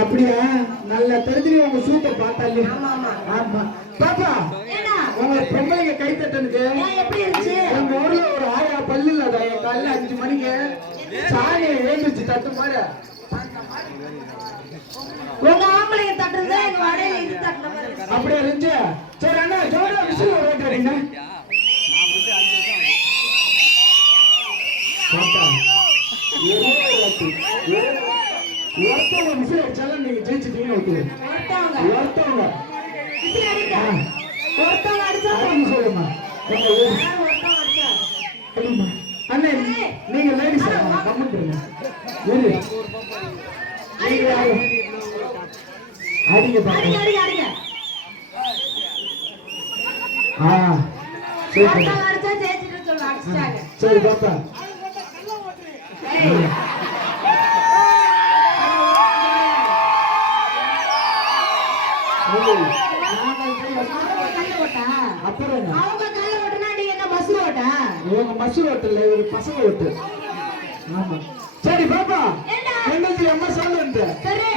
அப்படியா? நல்ல தெரிஞ்சு உங்க சூப்பை பார்த்தாலே. ஆமா பாப்பா, உங்க பொம்பளைங்க கை தட்டனுக்கு எப்படி இருந்துச்சு? உங்க ஊர்ல ஒரு ஆயா பல்லு இல்லாத காலைல 5 மணிக்கு சாணியை எழுந்துச்சு தட்டு மாதிரி. உங்க ஆம்பளைங்க தட்டுறது எங்க வடையில இது தட்டுற மாதிரி. அப்படியே இருந்துச்சு. சரி அண்ணா ஜோரா விசில் ஓட்டுறீங்க பாப்பா. ஒருத்தவங்க விசில் அடிச்சாலும் நீங்க ஜெயிச்சுட்டீங்கன்னு ஓட்டுவோம். ஒருத்தவங்க ஒருத்தவங்க அடிச்சா சொல்லுமா அண்ணே, நீங்க லேடிஸ் கம்மிட்டுருங்க. அடிங்க பாருங்க. அடிங்க. சரி ஒருத்தவங்க அடிச்சா ஜெயிச்சிட்டு சொல்ல அடிச்சாங்க. சரி பாப்பா. அப்புறம் அவங்க கல்ல ஓட்டுனா நீ என்ன மசு ஓட்ட? இவங்க மசு ஓட்டல, இவரு பசங்க ஓட்டு. ஆமா சரி பாப்பா, எங்களுக்கு அம்மா சொல்லுங்க. சரி.